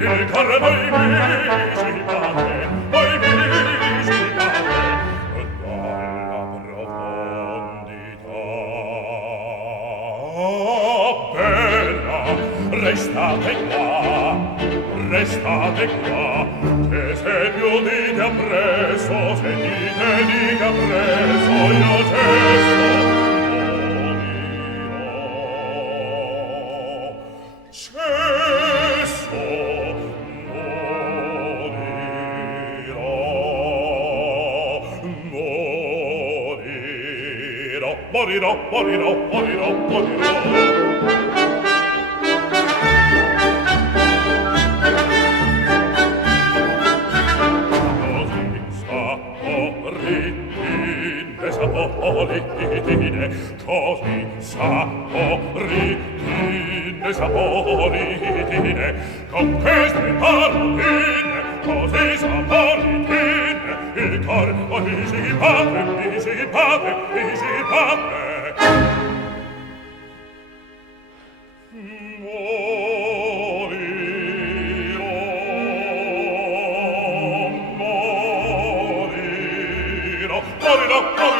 il cor poi mi si batte, poi mi si batte, dalla profondità. Bella, restate qua, che se più dite appresso, se dite dica appresso, io cesso morirò. Cesso morirò. Così saporitine, con queste paroline, così saporitine, il cor mi si batte, mi si batte, mi si batte. Morirò, morirò, morirò, morirò.